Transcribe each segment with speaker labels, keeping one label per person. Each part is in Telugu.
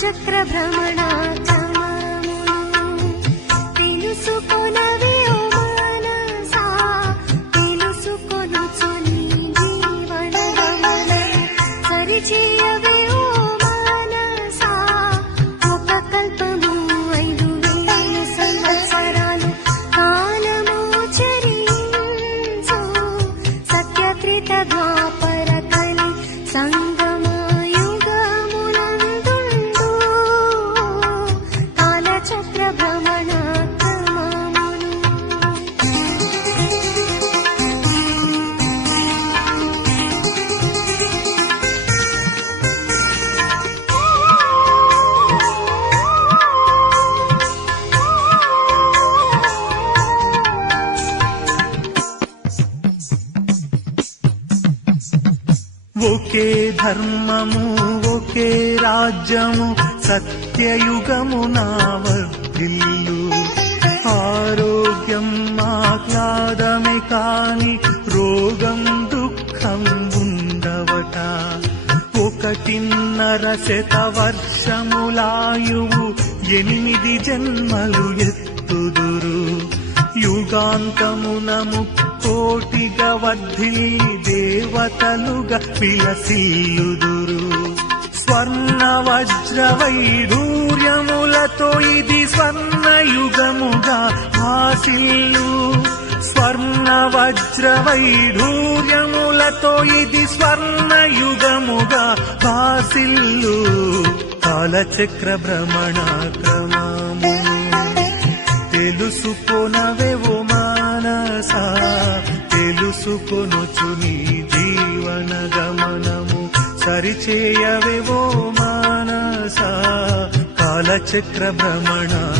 Speaker 1: चक्रभ्रमणात्
Speaker 2: ధర్మము ఒకే రాజ్యము సత్యయుగము నా వర్ధిల్లు ఆరోగ్యం ఆహ్లాదమే కాని రోగం దుఃఖం ఉండవట. ఒకటిన్నర శత వర్షములాయువు ఎనిమిది జన్మలు ఎత్తుదురు. యుగాంతమున కోటిగా వర్ధిల్లి దేవతలుగా విలసిల్లుదురు స్వర్ణ వజ్ర వైడూర్యములతో ఇది స్వర్ణ యుగముగా హాసిల్లు స్వర్ణ వజ్ర వైఢూర్యములతో ఇది స్వర్ణ యుగముగా హాసిల్లు కాలచక్ర భ్రమణ క్రమము ఓ మానసా తెలుసుకొనొచ్చు నీ జీవన గమనము. సరిచేయవెవో మానస కాలచక్ర భ్రమణ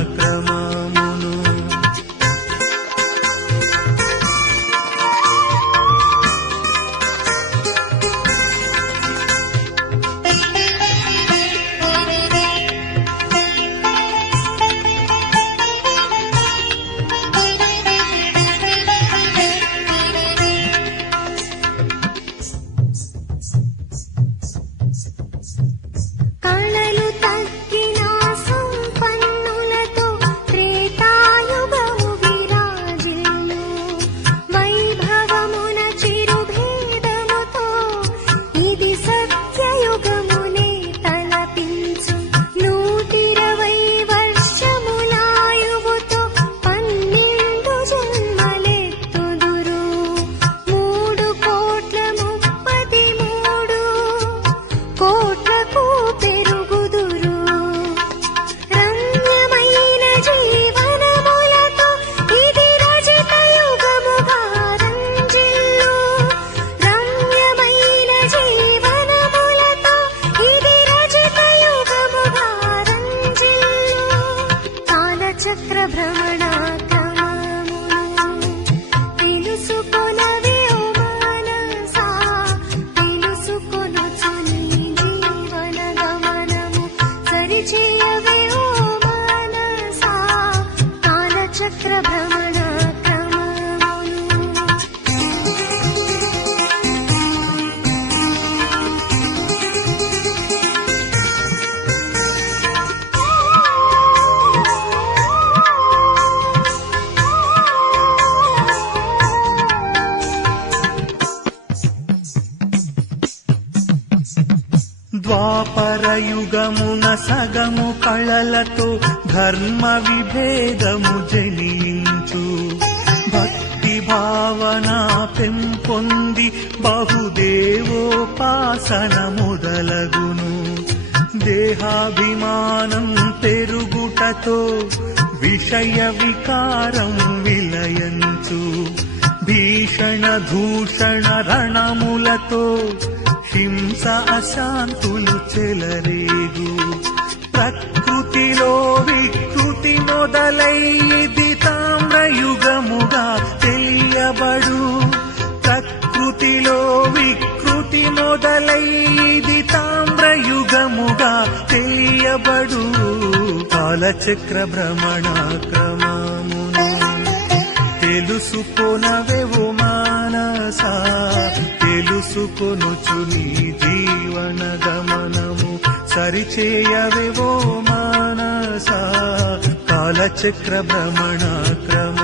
Speaker 1: चक्रभ्रमणा
Speaker 2: కలయుగమున సగము కళలతో ధర్మ విభేదము జనించు. భక్తి భావన పెంపొంది బహుదేవోపాసన మొదలగును. దేహాభిమానం పెరుగుటతో విషయ వికారం విలయంచు. భీషణ దూషణ రణములతో హింస అశాంతులు చెలరేగు. ప్రకృతిలో వికృతి మొదలైది తామ్రయుగముగా తెలియబడు. ప్రకృతిలో వికృతి మొదలైది తామ్రయుగముగా తెలియబడు. కాలచక్ర భ్రమణ క్రమమును తెలుసుకొనవెవు మానసా తెలుసుకొనుచు నీ జీవన గమనము. సరిచేయవేవో మానస కాలచక్ర భ్రమణ క్రమ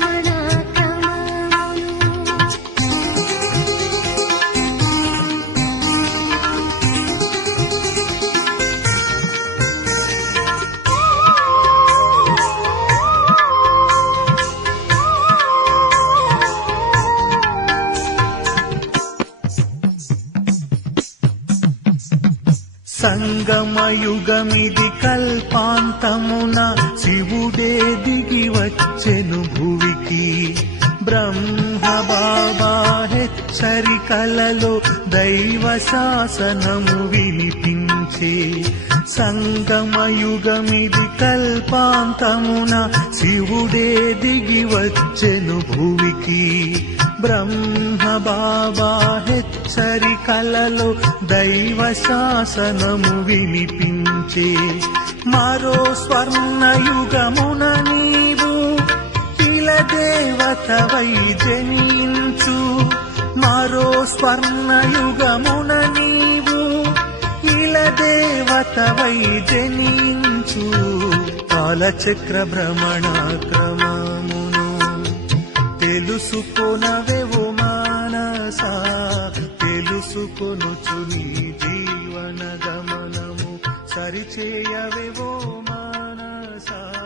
Speaker 2: సంగమయుగమిది కల్పాంతమున శివుడే దిగి వచ్చెను భువికి. బ్రహ్మ బాబా హెచ్చరికలలో దైవ శాసనము వినిపించే. సంగమయుగమిది కల్పాంతమున శివుడే దిగి వచ్చెను భువికి. బ్రహ్మ బాబా హెచ్చరికలలో దైవ శాసనము వినిపించే మరో స్వర్ణయుగమున నీవు ఇల దేవతవై జనించు మరో స్వర్ణయుగమున నీవు ఇల దేవతవై జనించు కాలచక్ర భ్రమణ తెలుసుకొనవెవు మానసా తెలుసుకొనుచు నీ జీవన గమనము సరిచేయవెవో మానసా.